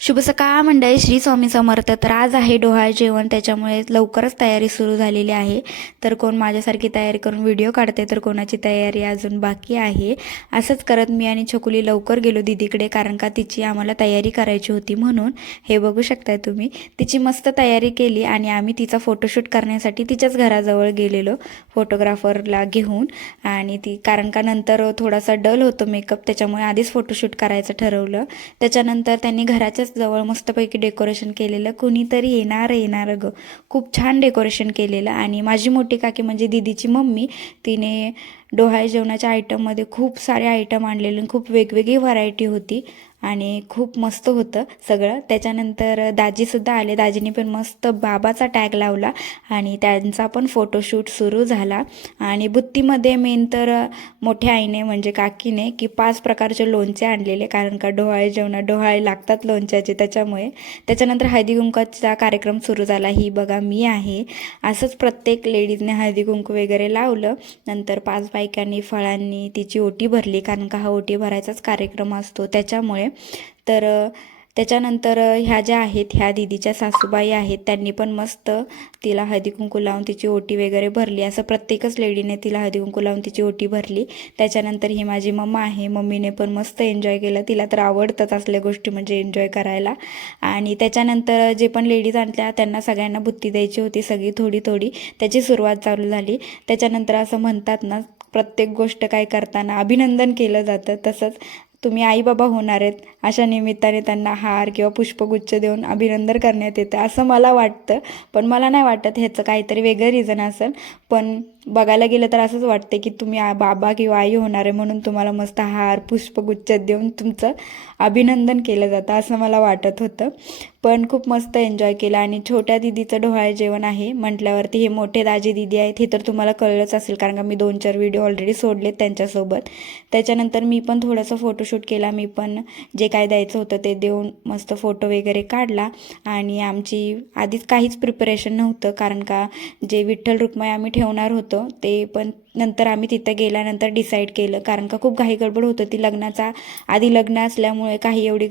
शुभ सकाळ मंडळी, श्री स्वामी समर्थ. तर आज आहे डोहाळे जेवण, त्याच्यामुळे लवकरच तयारी सुरू झालेली आहे. तर कोण माझ्यासारखी तयारी करून व्हिडिओ काढते, तर कोणाची तयारी अजून बाकी आहे. असंच करत मी आणि छकुली लवकर गेलो दीदीकडे, कारण का तिची आम्हाला तयारी करायची होती. म्हणून हे बघू शकताय तुम्ही, तिची मस्त तयारी केली आणि आम्ही तिचा फोटोशूट करण्यासाठी तिच्याच घराजवळ गेलेलो फोटोग्राफरला घेऊन. आणि ती कारण का नंतर थोडासा डल होतो मेकअप, त्याच्यामुळे आधीच फोटोशूट करायचं ठरवलं. त्याच्यानंतर त्यांनी घराच्याच जवळ मस्तपैकी डेकोरेशन केलेलं. कुणीतरी येणार ग, खूप छान डेकोरेशन केलेलं. आणि माझी मोठी काकी म्हणजे दीदीची मम्मी, तिने डोहाळे जेवणाच्या आयटममध्ये खूप सारे आयटम आणलेले, खूप वेगवेगळी व्हरायटी होती आणि खूप मस्त होतं सगळं. त्याच्यानंतर दाजीसुद्धा आले. दाजीने पण मस्त बाबाचा टॅग लावला आणि त्यांचा पण फोटोशूट सुरू झाला. आणि बुत्तीमध्ये मेन तर मोठ्या आईने म्हणजे काकीने की 5 प्रकारचे लोणचे आणलेले, कारण का डोहाळे जेवणात डोहाळे लागतात लोणच्याचे, त्याच्यामुळे. त्याच्यानंतर हळदी कुंकवाचा कार्यक्रम सुरू झाला. ही बघा मी आहे. असंच प्रत्येक लेडीजने हळदी कुंकू वगैरे लावलं. नंतर 5 बायकांनी फळांनी तिची ओटी भरली, कारण का हा ओटी भरायचाच कार्यक्रम असतो त्याच्यामुळे. तर त्याच्यानंतर ह्या ज्या आहेत, ह्या दीदीच्या सासूबाई आहेत, त्यांनी पण मस्त तिला हळदी कुंकू लावून तिची ओटी वगैरे भरली. असं प्रत्येकच लेडीने तिला हळदी कुंकू लावून तिची ओटी भरली. त्याच्यानंतर ही माझी मम्मा आहे. मम्मीने पण मस्त एन्जॉय केलं. तिला तर आवडतंच असल्या गोष्टी म्हणजे एन्जॉय करायला. आणि त्याच्यानंतर जे पण लेडीज आणल्या त्यांना सगळ्यांना बुत्ती द्यायची होती, सगळी थोडी थोडी. त्याची सुरुवात चालू झाली. त्याच्यानंतर असं म्हणतात ना, प्रत्येक गोष्ट काय करताना अभिनंदन केलं जातं, तसंच तुम्ही आई बाबा होणार आहेत अशा निमित्ताने त्यांना हार किंवा पुष्पगुच्छ देऊन अभिनंदन करण्यात येतं असं मला वाटतं. पण मला नाही वाटत ह्याचं काहीतरी वेगळं रिझन असेल. पण बघायला गेलं तर असंच वाटते की तुम्ही बाबा किंवा आई होणार आहे म्हणून तुम्हाला मस्त हार पुष्पगुच्छ देऊन तुमचं अभिनंदन केलं जातं असं मला वाटत होतं. पण खूप मस्त एन्जॉय केला. आणि छोट्या दिदीचं डोहाळे जेवण आहे म्हटल्यावरती हे मोठे दाजी दिदी आहेत हे तर तुम्हाला कळलंच असेल, कारण का मी 2-4 व्हिडिओ ऑलरेडी सोडलेत त्यांच्यासोबत. त्याच्यानंतर मी पण थोडंसं फोटोशूट केला. मी पण जे काय द्यायचं होतं ते देऊन मस्त फोटो वगैरे काढला. आणि आमची आधीच काहीच प्रिपरेशन नव्हतं, कारण का जे विठ्ठल रुक्माई आम्ही ठेवणार होतो ते पण नंतर आम्ही तिथं गेल्यानंतर डिसाईड केलं, कारण का खूप घाई गडबड होतं. ती लग्नाचा आधी लग्न असल्यामुळे काही एवढी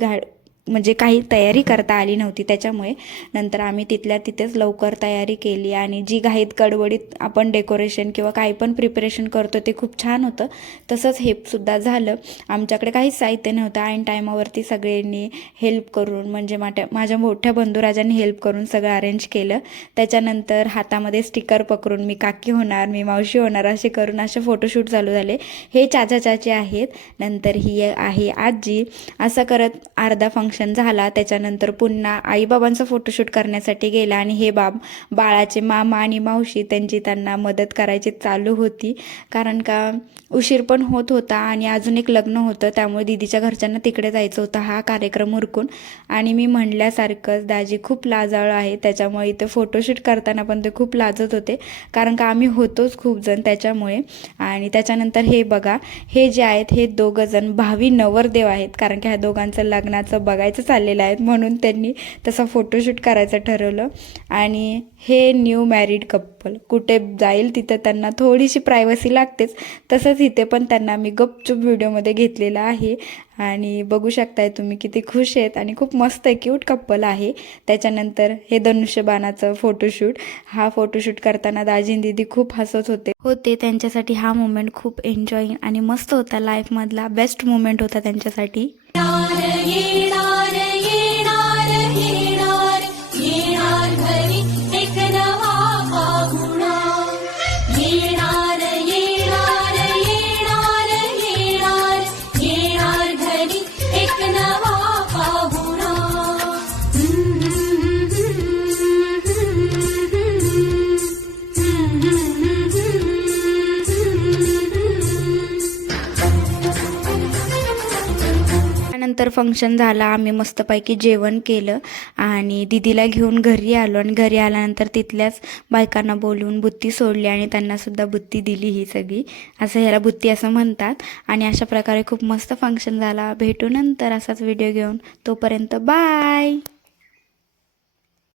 म्हणजे काही तयारी करता आली नव्हती, त्याच्यामुळे नंतर आम्ही तिथल्या तिथेच लवकर तयारी केली. आणि जी घाईत गडबडीत आपण डेकोरेशन किंवा काही पण प्रिपरेशन करतो ते खूप छान होतं. तसंच हे सुद्धा झालं. आमच्याकडे काहीच साहित्य नव्हतं. ऐन टायमावरती सगळ्यांनी हेल्प करून म्हणजे माझ्या मोठ्या बंधुराजांनी हेल्प करून सगळं अरेंज केलं. त्याच्यानंतर हातामध्ये स्टिकर पकडून मी काकी होणार, मी मावशी होणार असे करून असे फोटोशूट चालू झाले. हे चाचा चाची आहेत. नंतर ही आहे आजी. असं करत अर्धा फंक्शन झाला. त्याच्यानंतर पुन्हा आईबाबांचा फोटोशूट करण्यासाठी गेला. आणि हे बाळाचे मामा आणि मावशी त्यांना मदत करायची चालू होती, कारण का उशीर पण होत होता आणि अजून एक लग्न होतं, त्यामुळे दीदीच्या घरच्यांना तिकडे जायचं होतं हा कार्यक्रम उरकून. आणि मी म्हणल्यासारखंच दाजी खूप लाजाळू आहे, त्याच्यामुळे इथे फोटोशूट करताना पण ते खूप लाजत होते, कारण का आम्ही होतोच खूप जण त्याच्यामुळे. आणि त्याच्यानंतर हे बघा, हे जे आहेत हे दोघं जण भावी नवरदेव आहेत, कारण की ह्या दोघांचं लग्नाचं बघायचं चाललेलं आहे म्हणून त्यांनी तसा फोटोशूट करायचं ठरवलं. आणि हे न्यू मॅरिड कपल कुठे जाईल तिथं त्यांना थोडीशी प्रायव्हसी लागतेच, तसंच इथे पण त्यांना मी गपचूप व्हिडिओमध्ये घेतलेलं आहे. आणि बघू शकताय तुम्ही किती खुश आहेत आणि खूप मस्त क्यूट कपल आहे. त्याच्यानंतर हे धनुष्यबाणाचं फोटोशूट, हा फोटोशूट करताना दाजी आणि दीदी खूप हसत होते. त्यांच्यासाठी हा मोमेंट खूप एन्जॉईंग आणि मस्त होता. लाईफमधला बेस्ट मोमेंट होता त्यांच्यासाठी. नंतर फंक्शन झाला. आम्ही मस्तपैकी जेवण केलं आणि दीदीला घेऊन घरी आलो. आणि घरी आल्यानंतर तिथल्याच बायकांना बोलवून बुत्ती सोडली आणि त्यांनासुद्धा बुत्ती दिली. ही सगळी असं ह्याला बुत्ती असं म्हणतात. आणि अशा प्रकारे खूप मस्त फंक्शन झाला. भेटू नंतर असाच व्हिडिओ घेऊन. तोपर्यंत बाय.